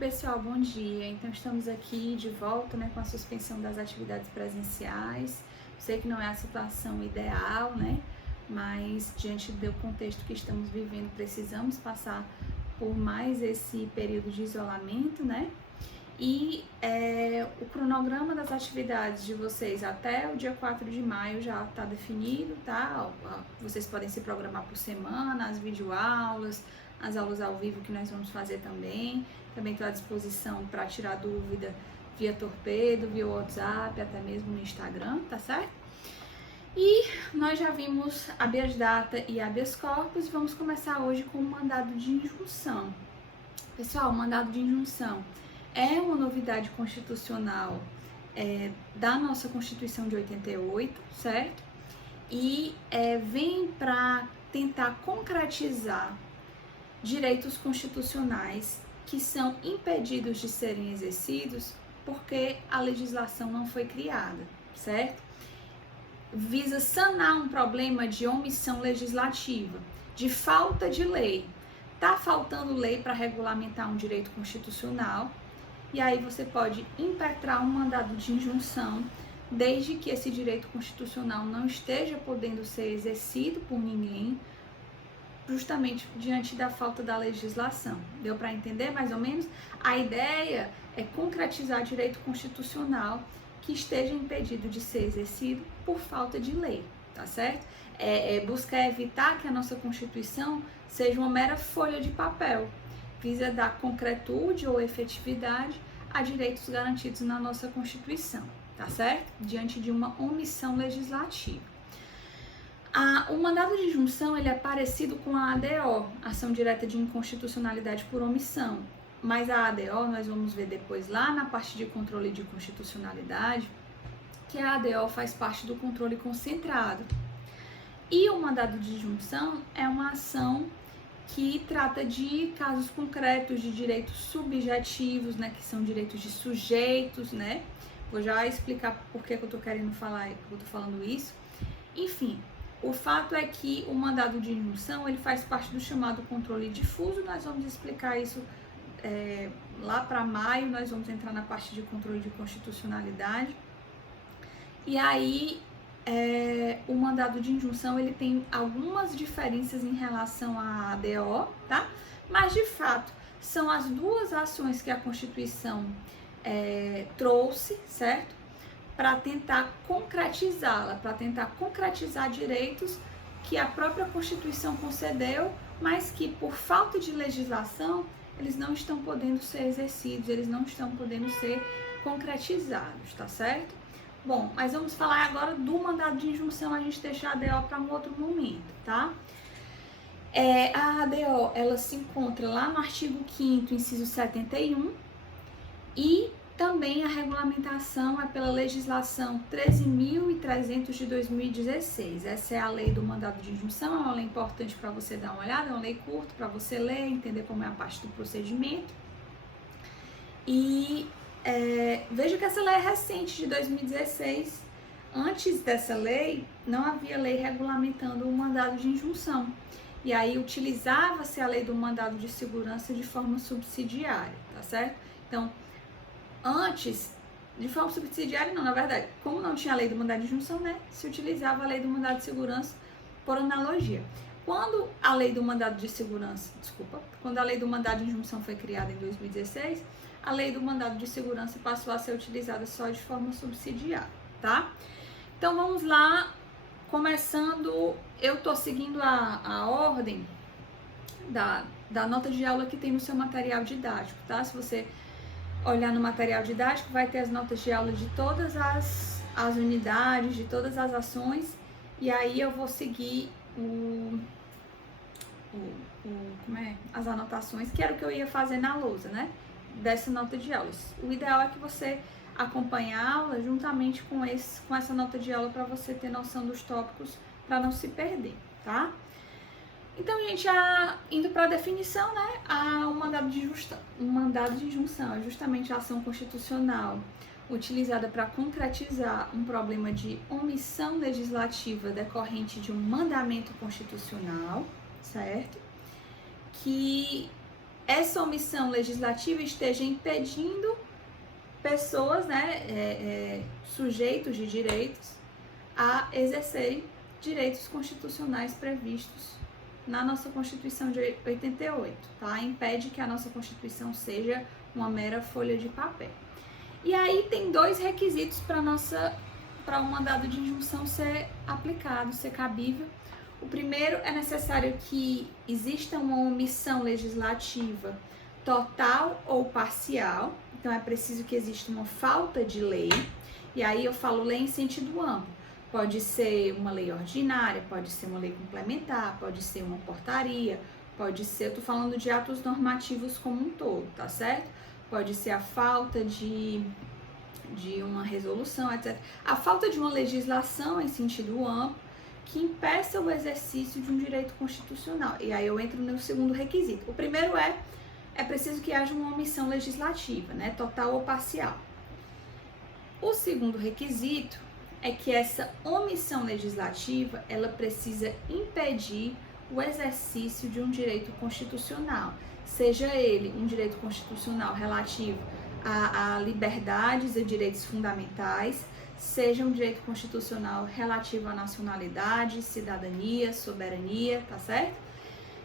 pessoal, bom dia. Então estamos aqui de volta, com a suspensão das atividades presenciais. Sei que não é a situação ideal, mas diante do contexto que estamos vivendo, precisamos passar por mais esse período de isolamento, E o cronograma das atividades de vocês até o dia 4 de maio já está definido, tá? Vocês podem se programar por semana, as videoaulas, as aulas ao vivo que nós vamos fazer também. Também estou à disposição para tirar dúvida via torpedo, via WhatsApp, até mesmo no Instagram, tá certo? E nós já vimos habeas data e habeas corpus, e vamos começar hoje com o mandado de injunção. Pessoal, o mandado de injunção é uma novidade constitucional da nossa Constituição de 88, certo? E vem para tentar concretizar direitos constitucionais que são impedidos de serem exercidos porque a legislação não foi criada, certo? Visa sanar um problema de omissão legislativa, de falta de lei. Tá faltando lei para regulamentar um direito constitucional, e aí você pode impetrar um mandado de injunção, desde que esse direito constitucional não esteja podendo ser exercido por ninguém, justamente diante da falta da legislação. Deu para entender mais ou menos? A ideia é concretizar direito constitucional que esteja impedido de ser exercido por falta de lei, tá certo? Buscar evitar que a nossa Constituição seja uma mera folha de papel, visa dar concretude ou efetividade a direitos garantidos na nossa Constituição, tá certo? Diante de uma omissão legislativa. O mandado de injunção ele é parecido com a ADO, ação direta de inconstitucionalidade por omissão, mas a ADO nós vamos ver depois lá na parte de controle de constitucionalidade, que a ADO faz parte do controle concentrado. E o mandado de injunção é uma ação que trata de casos concretos de direitos subjetivos, que são direitos de sujeitos, Vou já explicar por que eu tô querendo falar, eu tô falando isso. Enfim, o fato é que o mandado de injunção, ele faz parte do chamado controle difuso. Nós vamos explicar isso lá para maio, nós vamos entrar na parte de controle de constitucionalidade. E aí, o mandado de injunção, ele tem algumas diferenças em relação à ADO, tá? Mas, de fato, são as duas ações que a Constituição trouxe, certo? Para tentar concretizá-la, para tentar concretizar direitos que a própria Constituição concedeu, mas que, por falta de legislação, eles não estão podendo ser exercidos, eles não estão podendo ser concretizados, tá certo? Bom, mas vamos falar agora do mandado de injunção, a gente deixa a ADO para um outro momento, tá? A ADO, ela se encontra lá no artigo 5º, inciso 71, e também a regulamentação é pela legislação 13.300 de 2016. Essa é a lei do mandado de injunção, é uma lei importante para você dar uma olhada, é uma lei curta para você ler, entender como é a parte do procedimento. E veja que essa lei é recente, de 2016. Antes dessa lei, não havia lei regulamentando o mandado de injunção. E aí utilizava-se a lei do mandado de segurança de forma subsidiária, tá certo? Então, antes, de forma subsidiária não, na verdade, como não tinha a lei do mandado de injunção, se utilizava a lei do mandado de segurança por analogia. Quando a lei do mandado de segurança, quando a lei do mandado de injunção foi criada em 2016, a lei do mandado de segurança passou a ser utilizada só de forma subsidiária, tá? Então vamos lá, começando, eu tô seguindo a ordem da nota de aula que tem no seu material didático, tá? Se você olhar no material didático, vai ter as notas de aula de todas as unidades, de todas as ações, e aí eu vou seguir as anotações, que era o que eu ia fazer na lousa, dessa nota de aula. O ideal é que você acompanhe a aula juntamente com essa nota de aula para você ter noção dos tópicos, para não se perder, tá? Então, gente, indo para a definição, o mandado de injunção é justamente a ação constitucional utilizada para concretizar um problema de omissão legislativa decorrente de um mandamento constitucional, certo? Que essa omissão legislativa esteja impedindo pessoas, né, sujeitos de direitos, a exercerem direitos constitucionais previstos na nossa Constituição de 88, tá? Impede que a nossa Constituição seja uma mera folha de papel. E aí tem dois requisitos para o mandado de injunção ser aplicado, ser cabível. O primeiro, é necessário que exista uma omissão legislativa total ou parcial. Então é preciso que exista uma falta de lei. E aí eu falo lei em sentido amplo. Pode ser uma lei ordinária, pode ser uma lei complementar, pode ser uma portaria, pode ser, eu tô falando de atos normativos como um todo, tá certo? Pode ser a falta de uma resolução, etc. A falta de uma legislação em sentido amplo que impeça o exercício de um direito constitucional. E aí eu entro no segundo requisito. O primeiro é preciso que haja uma omissão legislativa, né, total ou parcial. O segundo requisito é que essa omissão legislativa, ela precisa impedir o exercício de um direito constitucional, seja ele um direito constitucional relativo a liberdades e direitos fundamentais, seja um direito constitucional relativo à nacionalidade, cidadania, soberania, tá certo?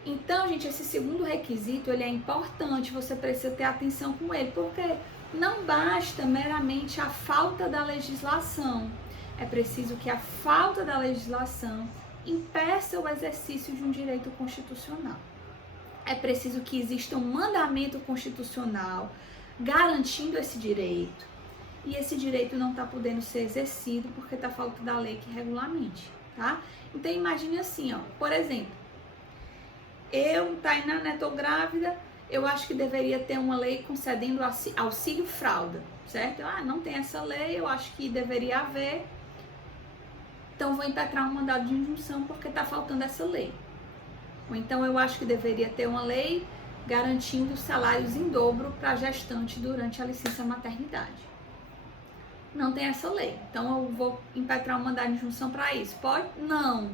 Então, gente, esse segundo requisito, ele é importante, você precisa ter atenção com ele, porque não basta meramente a falta da legislação. É preciso que a falta da legislação impeça o exercício de um direito constitucional. É preciso que exista um mandamento constitucional garantindo esse direito. E esse direito não está podendo ser exercido porque está falta da lei que regulamente, tá? Então imagine assim, ó, por exemplo, eu, Tainá, né, tô grávida, eu acho que deveria ter uma lei concedendo auxílio fralda, certo? Não tem essa lei, eu acho que deveria haver. Então, vou impetrar um mandado de injunção porque está faltando essa lei. Ou então, eu acho que deveria ter uma lei garantindo salários em dobro para a gestante durante a licença maternidade. Não tem essa lei. Então, eu vou impetrar um mandado de injunção para isso. Pode? Não.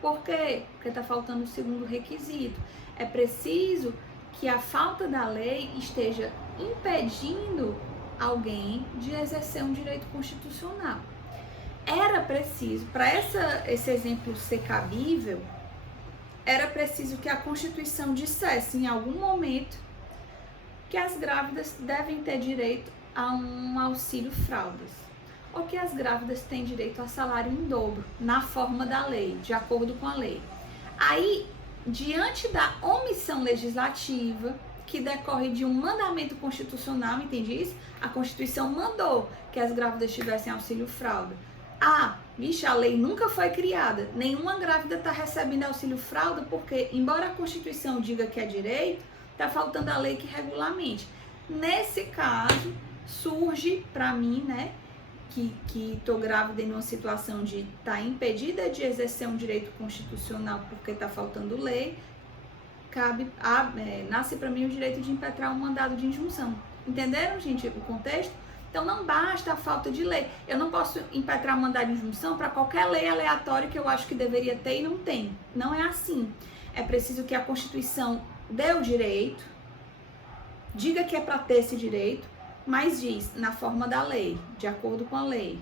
Por quê? Porque está faltando o segundo requisito. É preciso que a falta da lei esteja impedindo alguém de exercer um direito constitucional. Era preciso, para esse exemplo ser cabível, era preciso que a Constituição dissesse em algum momento que as grávidas devem ter direito a um auxílio fraldas, ou que as grávidas têm direito a salário em dobro, na forma da lei, de acordo com a lei. Aí, diante da omissão legislativa, que decorre de um mandamento constitucional, entende isso? A Constituição mandou que as grávidas tivessem auxílio fralda. Vixe, a lei nunca foi criada, nenhuma grávida está recebendo auxílio fralda, porque, embora a Constituição diga que é direito, está faltando a lei que regulamente. Nesse caso, surge para mim, né, que estou grávida em uma situação de estar impedida de exercer um direito constitucional porque está faltando lei, nasce para mim o direito de impetrar um mandado de injunção. Entenderam, gente, o contexto? Então, não basta a falta de lei. Eu não posso impetrar um mandado de injunção para qualquer lei aleatória que eu acho que deveria ter e não tem. Não é assim. É preciso que a Constituição dê o direito, diga que é para ter esse direito, mas diz na forma da lei, de acordo com a lei,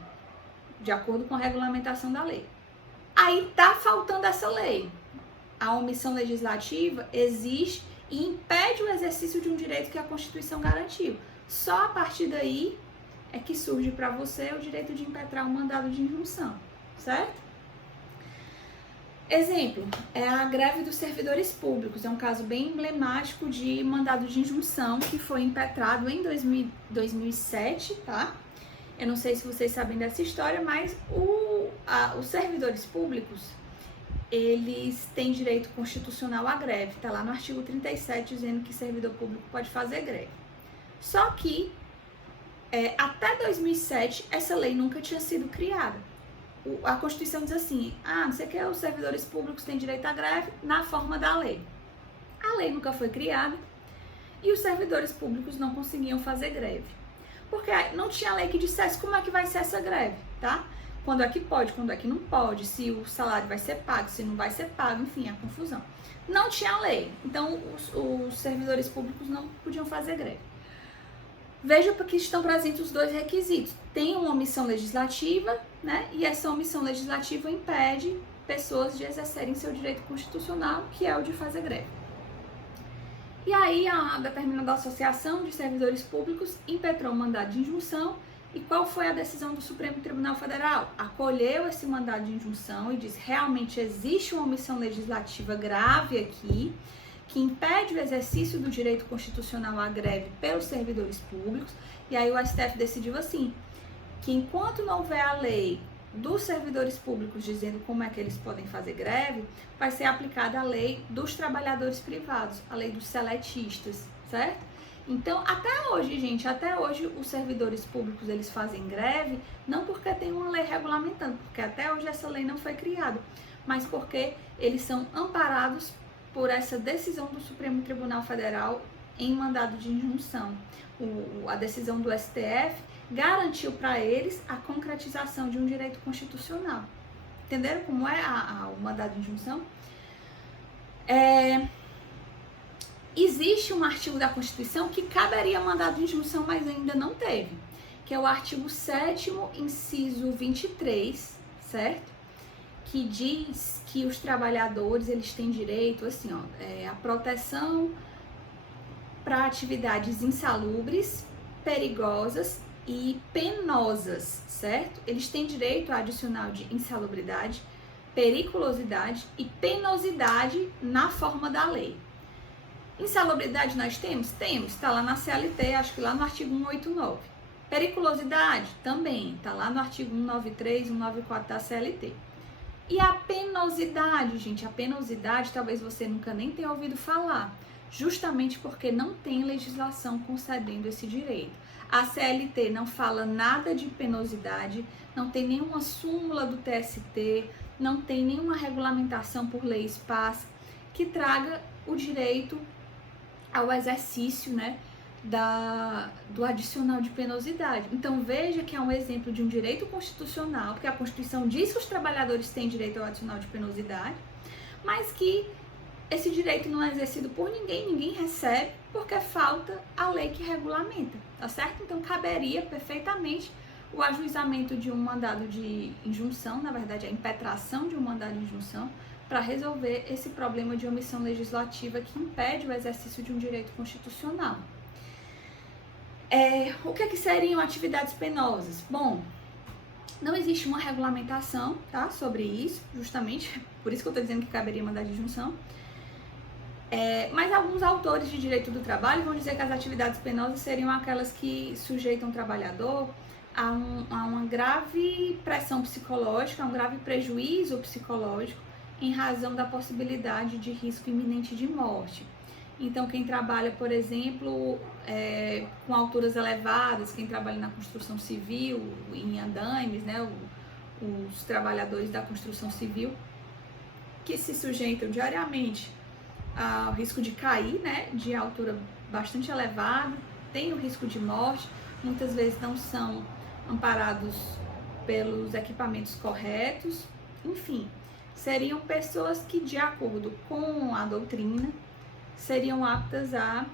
de acordo com a regulamentação da lei. Aí tá faltando essa lei. A omissão legislativa existe e impede o exercício de um direito que a Constituição garantiu. Só a partir daí é que surge para você o direito de impetrar um mandado de injunção, certo? Exemplo, é a greve dos servidores públicos, é um caso bem emblemático de mandado de injunção que foi impetrado em 2007, tá? Eu não sei se vocês sabem dessa história, mas os servidores públicos, eles têm direito constitucional à greve, tá lá no artigo 37 dizendo que servidor público pode fazer greve. Só que até 2007, essa lei nunca tinha sido criada. A Constituição diz assim, não sei o que, os servidores públicos têm direito à greve na forma da lei. A lei nunca foi criada e os servidores públicos não conseguiam fazer greve. Porque não tinha lei que dissesse como é que vai ser essa greve, tá? quando é que pode, quando é que não pode, se o salário vai ser pago, se não vai ser pago, enfim, a confusão. Não tinha lei, então os servidores públicos não podiam fazer greve. Veja porque estão presentes os dois requisitos. Tem uma omissão legislativa, né? E essa omissão legislativa impede pessoas de exercerem seu direito constitucional, que é o de fazer greve. E aí a determinada associação de servidores públicos impetrou um mandado de injunção. E qual foi a decisão do Supremo Tribunal Federal? Acolheu esse mandado de injunção e disse: realmente existe uma omissão legislativa grave aqui, que impede o exercício do direito constitucional à greve pelos servidores públicos. E aí o STF decidiu assim, que enquanto não houver a lei dos servidores públicos dizendo como é que eles podem fazer greve, vai ser aplicada a lei dos trabalhadores privados, a lei dos seletistas, certo? Então, até hoje, gente, até hoje os servidores públicos eles fazem greve, não porque tem uma lei regulamentando, porque até hoje essa lei não foi criada, mas porque eles são amparados por essa decisão do Supremo Tribunal Federal em mandado de injunção. A decisão do STF garantiu para eles a concretização de um direito constitucional. Entenderam como é o mandado de injunção? Existe um artigo da Constituição que caberia mandado de injunção, mas ainda não teve, que é o artigo 7º, inciso 23, certo? Que diz que os trabalhadores, eles têm direito, assim, a proteção para atividades insalubres, perigosas e penosas, certo? Eles têm direito a adicional de insalubridade, periculosidade e penosidade na forma da lei. Insalubridade nós temos? Temos, está lá na CLT, acho que lá no artigo 189. Periculosidade? Também, está lá no artigo 193, 194 da CLT. E a penosidade, gente, a penosidade talvez você nunca nem tenha ouvido falar, justamente porque não tem legislação concedendo esse direito. A CLT não fala nada de penosidade, não tem nenhuma súmula do TST, não tem nenhuma regulamentação por lei esparsa que traga o direito ao exercício, né, do adicional de penosidade. Então veja que é um exemplo de um direito constitucional, porque a Constituição diz que os trabalhadores têm direito ao adicional de penosidade, mas que esse direito não é exercido por ninguém, ninguém recebe, porque falta a lei que regulamenta, tá certo? Então caberia perfeitamente o ajuizamento de um mandado de injunção, na verdade a impetração de um mandado de injunção, para resolver esse problema de omissão legislativa que impede o exercício de um direito constitucional. O que seriam atividades penosas? Bom, não existe uma regulamentação, tá, sobre isso, justamente, por isso que eu estou dizendo que caberia mandado de injunção. Mas alguns autores de direito do trabalho vão dizer que as atividades penosas seriam aquelas que sujeitam o trabalhador a uma grave pressão psicológica, a um grave prejuízo psicológico, em razão da possibilidade de risco iminente de morte. Então, quem trabalha, por exemplo, com alturas elevadas, quem trabalha na construção civil, em andaimes, né, os trabalhadores da construção civil, que se sujeitam diariamente ao risco de cair, né, de altura bastante elevada, tem o risco de morte, muitas vezes não são amparados pelos equipamentos corretos, enfim, seriam pessoas que, de acordo com a doutrina, seriam aptas a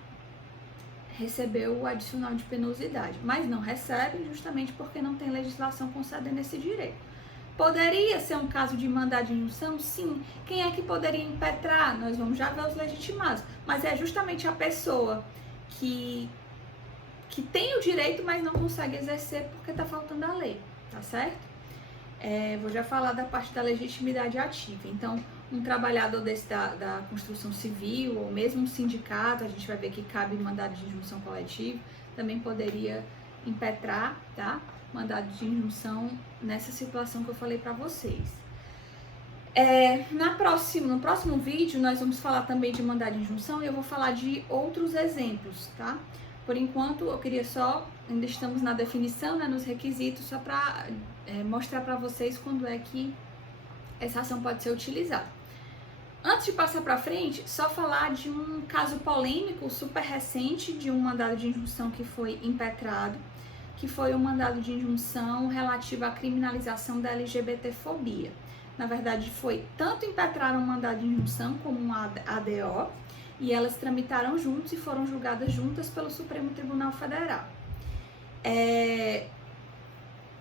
receber o adicional de penosidade, mas não recebem justamente porque não tem legislação concedendo esse direito. Poderia ser um caso de mandado de injunção? Sim. Quem é que poderia impetrar? Nós vamos já ver os legitimados, mas é justamente a pessoa que tem o direito, mas não consegue exercer porque está faltando a lei, tá certo? Vou já falar da parte da legitimidade ativa. Então, um trabalhador desse da construção civil, ou mesmo um sindicato, a gente vai ver que cabe mandado de injunção coletivo, também poderia impetrar, tá? Mandado de injunção nessa situação que eu falei para vocês. No próximo vídeo, nós vamos falar também de mandado de injunção e eu vou falar de outros exemplos, tá? Por enquanto, eu queria ainda estamos na definição, né, nos requisitos, só para mostrar para vocês quando é que essa ação pode ser utilizada. Antes de passar para frente, só falar de um caso polêmico super recente de um mandado de injunção que foi impetrado, que foi o mandado de injunção relativo à criminalização da LGBTfobia. Na verdade, tanto impetraram um mandado de injunção como um ADO, e elas tramitaram juntos e foram julgadas juntas pelo Supremo Tribunal Federal.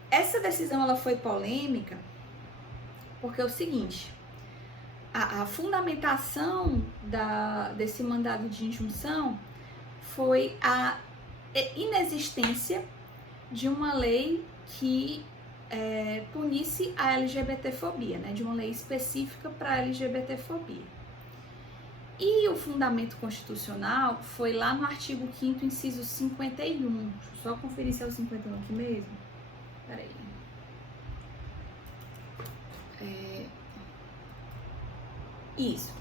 Essa decisão ela foi polêmica porque é o seguinte: a fundamentação desse mandado de injunção foi a inexistência de uma lei que punisse a LGBTfobia, né, de uma lei específica para a LGBTfobia. E o fundamento constitucional foi lá no artigo 5º, inciso 51. Deixa eu só conferir se é o 51 aqui mesmo. Peraí. Isso.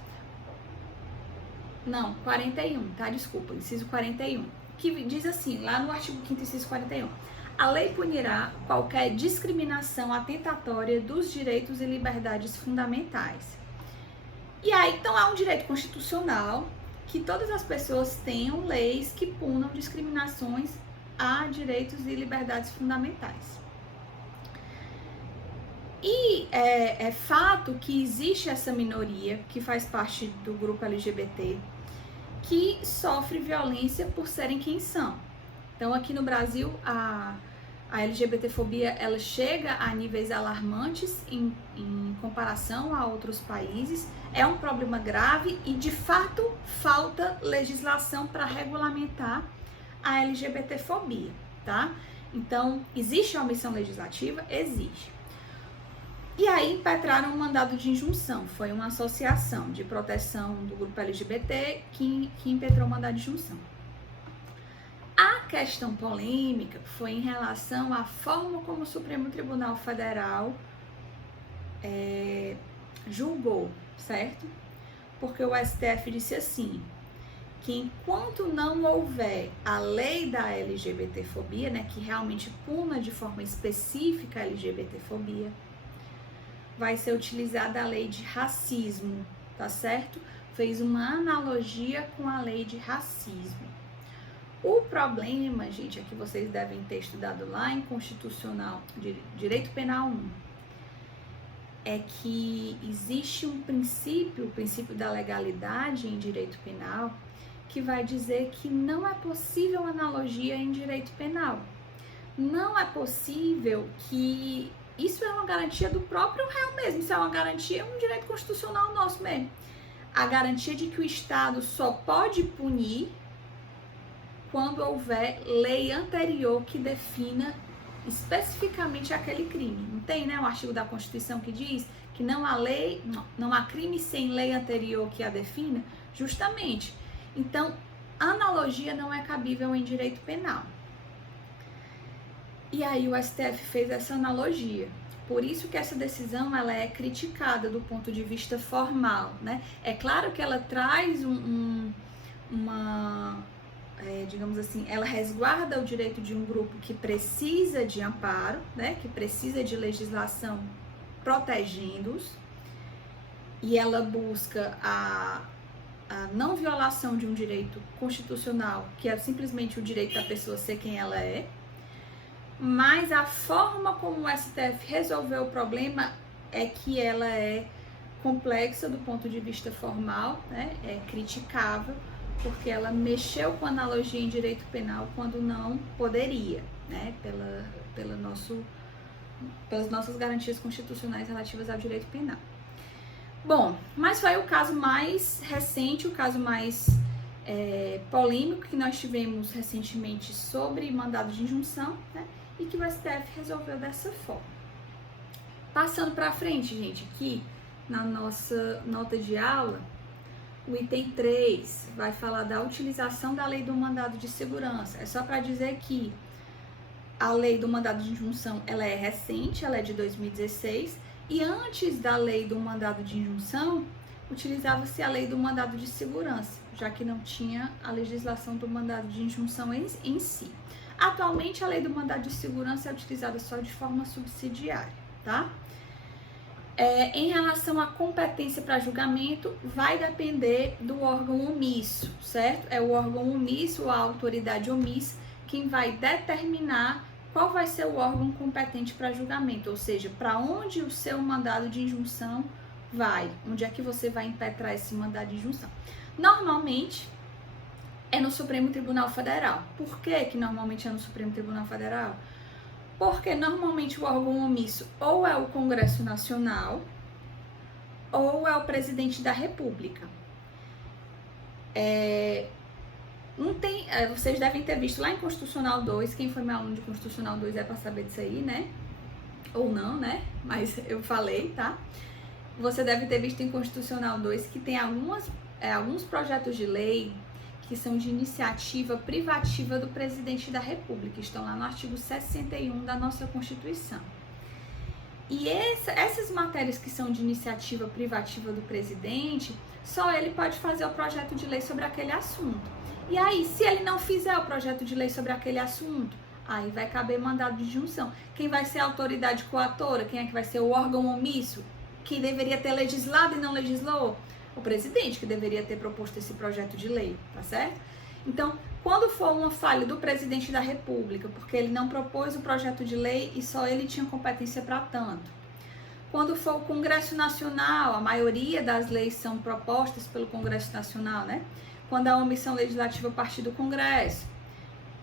Não, 41, tá? Desculpa, inciso 41. Que diz assim, lá no artigo 5º, inciso 41. A lei punirá qualquer discriminação atentatória dos direitos e liberdades fundamentais. E aí, então, há um direito constitucional que todas as pessoas tenham leis que punam discriminações a direitos e liberdades fundamentais. E é fato que existe essa minoria que faz parte do grupo LGBT que sofre violência por serem quem são. Então, aqui no Brasil, a LGBTfobia ela chega a níveis alarmantes em comparação a outros países. É um problema grave e, de fato, falta legislação para regulamentar a LGBTfobia, tá? Então, existe uma omissão legislativa? Existe. E aí, impetraram um mandado de injunção. Foi uma associação de proteção do grupo LGBT que impetrou o mandado de injunção. A questão polêmica foi em relação à forma como o Supremo Tribunal Federal julgou, certo? Porque o STF disse assim, que enquanto não houver a lei da LGBTfobia, né, que realmente puna de forma específica a LGBTfobia, vai ser utilizada a lei de racismo, tá certo? Fez uma analogia com a lei de racismo. O problema, gente, é que vocês devem ter estudado lá em Constitucional, Direito Penal 1, é que existe um princípio, o princípio da legalidade em direito penal, que vai dizer que não é possível analogia em direito penal. Não é possível que... Isso é uma garantia do próprio réu mesmo, isso é uma garantia, um direito constitucional nosso mesmo. A garantia de que o Estado só pode punir quando houver lei anterior que defina especificamente aquele crime. Não tem, né, um artigo da Constituição que diz que não há crime sem lei anterior que a defina? Justamente. Então, analogia não é cabível em direito penal. E aí o STF fez essa analogia. Por isso que essa decisão ela é criticada do ponto de vista formal, né? É claro que ela traz digamos assim, ela resguarda o direito de um grupo que precisa de amparo, né? Que precisa de legislação protegendo-os, e ela busca a não violação de um direito constitucional, que é simplesmente o direito da pessoa ser quem ela é. Mas a forma como o STF resolveu o problema é que ela é complexa do ponto de vista formal, né? É criticável, porque ela mexeu com analogia em direito penal quando não poderia, né? Pelas nossas garantias constitucionais relativas ao direito penal. Bom, mas foi o caso mais recente, o caso mais polêmico que nós tivemos recentemente sobre mandado de injunção, né? E que o STF resolveu dessa forma. Passando para frente, gente, aqui na nossa nota de aula, o item 3 vai falar da utilização da lei do mandado de segurança. É só para dizer que a lei do mandado de injunção ela é recente, ela é de 2016, e antes da lei do mandado de injunção, utilizava-se a lei do mandado de segurança, já que não tinha a legislação do mandado de injunção em si. Atualmente, a lei do mandado de segurança é utilizada só de forma subsidiária, tá? Em relação à competência para julgamento, vai depender do órgão omisso, certo? É o órgão omisso ou a autoridade omissa quem vai determinar qual vai ser o órgão competente para julgamento, ou seja, para onde o seu mandado de injunção vai, onde é que você vai impetrar esse mandado de injunção. Normalmente é no Supremo Tribunal Federal. Por que normalmente é no Supremo Tribunal Federal? Porque normalmente o órgão omisso ou é o Congresso Nacional ou é o Presidente da República. Vocês devem ter visto lá em Constitucional 2, quem foi meu aluno de Constitucional 2 é para saber disso aí, né? Ou não, né? Mas eu falei, tá? Você deve ter visto em Constitucional 2 que tem alguns projetos de lei que são de iniciativa privativa do Presidente da República, estão lá no artigo 61 da nossa Constituição. E essas matérias que são de iniciativa privativa do Presidente, só ele pode fazer o projeto de lei sobre aquele assunto. E aí, se ele não fizer o projeto de lei sobre aquele assunto, aí vai caber mandado de injunção. Quem vai ser a autoridade coatora? Quem é que vai ser o órgão omisso? Que deveria ter legislado e não legislou? O presidente, que deveria ter proposto esse projeto de lei, tá certo? Então, quando for uma falha do presidente da República, porque ele não propôs o projeto de lei e só ele tinha competência para tanto. Quando for o Congresso Nacional, a maioria das leis são propostas pelo Congresso Nacional, né? Quando a omissão legislativa partir do Congresso,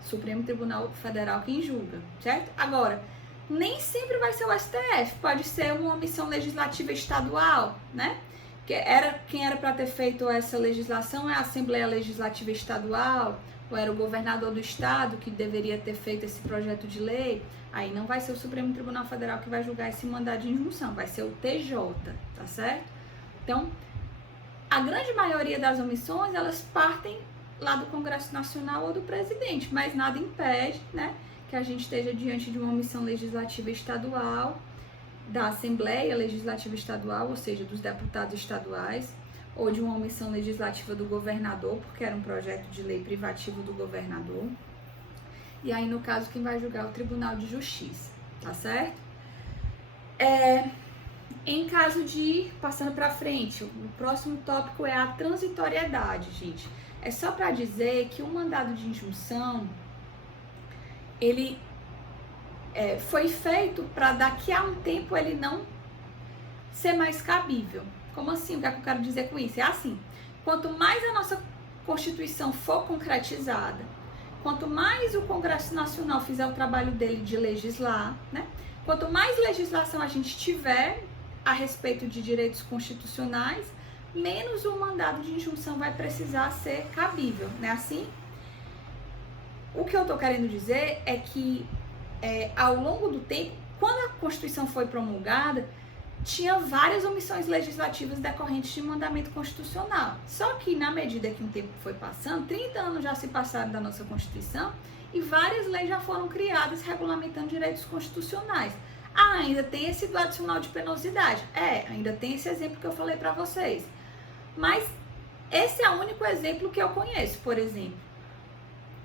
Supremo Tribunal Federal quem julga, certo? Agora, nem sempre vai ser o STF, pode ser uma omissão legislativa estadual, né? Quem era para ter feito essa legislação é a Assembleia Legislativa Estadual, ou era o governador do estado que deveria ter feito esse projeto de lei. Aí não vai ser o Supremo Tribunal Federal que vai julgar esse mandado de injunção, vai ser o TJ, tá certo? Então, a grande maioria das omissões, elas partem lá do Congresso Nacional ou do presidente, mas nada impede, né, que a gente esteja diante de uma omissão legislativa estadual, da Assembleia Legislativa Estadual, ou seja, dos deputados estaduais, ou de uma omissão legislativa do governador, porque era um projeto de lei privativo do governador. E aí, no caso, quem vai julgar é o Tribunal de Justiça, tá certo? Em caso de, passando para frente, o próximo tópico é a transitoriedade, gente. É só para dizer que o mandado de injunção, ele foi feito para daqui a um tempo ele não ser mais cabível. Como assim? O que é que eu quero dizer com isso? É assim, quanto mais a nossa Constituição for concretizada, quanto mais o Congresso Nacional fizer o trabalho dele de legislar, né? Quanto mais legislação a gente tiver a respeito de direitos constitucionais, menos o mandado de injunção vai precisar ser cabível, né? Assim, o que eu tô querendo dizer é que ao longo do tempo, quando a Constituição foi promulgada, tinha várias omissões legislativas decorrentes de mandamento constitucional. Só que, na medida que o tempo foi passando, 30 anos já se passaram da nossa Constituição e várias leis já foram criadas regulamentando direitos constitucionais. Ainda tem esse do adicional de penosidade. Ainda tem esse exemplo que eu falei para vocês. Mas esse é o único exemplo que eu conheço, por exemplo.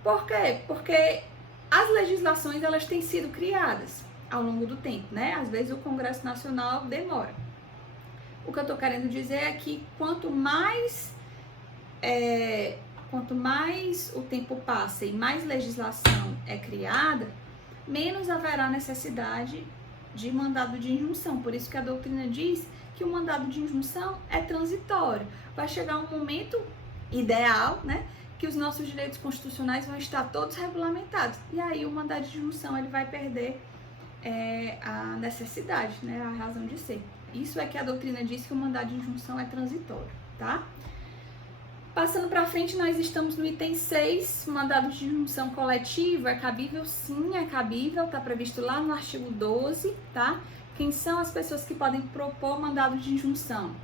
Por quê? Porque as legislações, elas têm sido criadas ao longo do tempo, né? Às vezes o Congresso Nacional demora. O que eu tô querendo dizer é que quanto mais o tempo passa e mais legislação é criada, menos haverá necessidade de mandado de injunção. Por isso que a doutrina diz que o mandado de injunção é transitório. Vai chegar um momento ideal, né, que os nossos direitos constitucionais vão estar todos regulamentados. E aí o mandado de injunção ele vai perder a necessidade, né, a razão de ser. Isso é que a doutrina diz que o mandado de injunção é transitório, tá? Passando para frente, nós estamos no item 6, mandado de injunção coletivo. É cabível? Sim, é cabível, está previsto lá no artigo 12, tá? Quem são as pessoas que podem propor mandado de injunção?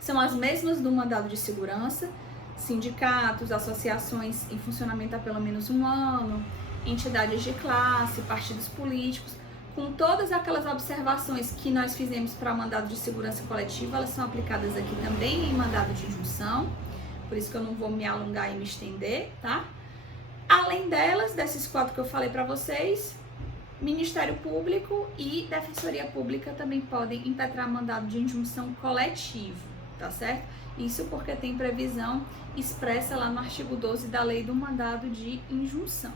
São as mesmas do mandado de segurança, sindicatos, associações em funcionamento há pelo menos um ano, entidades de classe, partidos políticos, com todas aquelas observações que nós fizemos para mandado de segurança coletiva, elas são aplicadas aqui também em mandado de injunção, por isso que eu não vou me alongar e me estender, tá? Além delas, desses 4 que eu falei para vocês, Ministério Público e Defensoria Pública também podem impetrar mandado de injunção coletivo, tá certo? Isso porque tem previsão expressa lá no artigo 12 da Lei do Mandado de Injunção.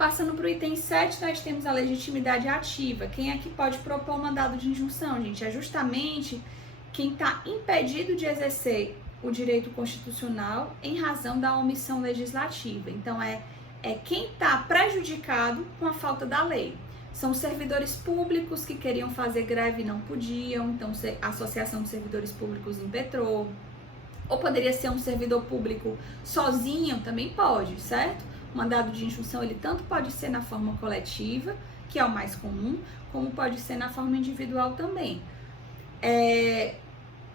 Passando para o item 7, nós temos a legitimidade ativa. Quem é que pode propor mandado de injunção, gente? É justamente quem está impedido de exercer o direito constitucional em razão da omissão legislativa. Então, é quem está prejudicado com a falta da lei. São os servidores públicos que queriam fazer greve e não podiam, então a Associação de Servidores Públicos impetrou. Ou poderia ser um servidor público sozinho, também pode, certo? O mandado de injunção, ele tanto pode ser na forma coletiva, que é o mais comum, como pode ser na forma individual também.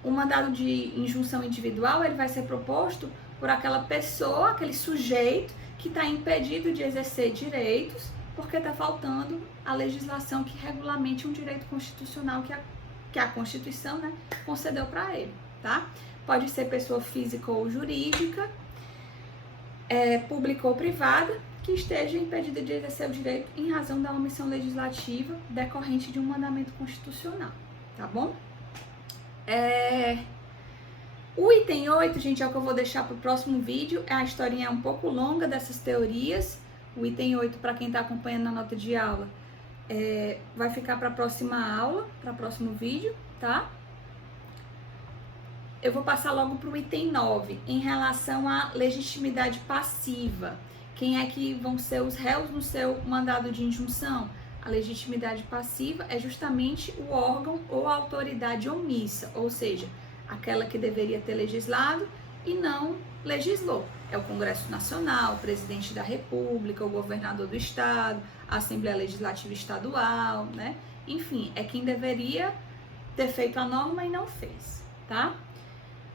O mandado de injunção individual, ele vai ser proposto por aquela pessoa, aquele sujeito que está impedido de exercer direitos, porque está faltando a legislação que regulamente um direito constitucional que a Constituição, né, concedeu para ele, tá? Pode ser pessoa física ou jurídica, pública ou privada, que esteja impedida de exercer o direito em razão da omissão legislativa decorrente de um mandamento constitucional, tá bom? O item 8, gente, é o que eu vou deixar para o próximo vídeo. A historinha é um pouco longa dessas teorias. O item 8, para quem está acompanhando na nota de aula, vai ficar para a próxima aula, para o próximo vídeo, tá? Eu vou passar logo para o item 9, em relação à legitimidade passiva. Quem é que vão ser os réus no seu mandado de injunção? A legitimidade passiva é justamente o órgão ou a autoridade omissa, ou seja, aquela que deveria ter legislado e não legislou. É o Congresso Nacional, o Presidente da República, o Governador do Estado, a Assembleia Legislativa Estadual, né? Enfim, é quem deveria ter feito a norma e não fez, tá?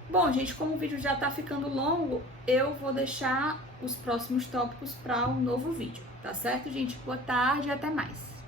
Bom, gente, como o vídeo já tá ficando longo, eu vou deixar os próximos tópicos para um novo vídeo, tá certo, gente? Boa tarde e até mais.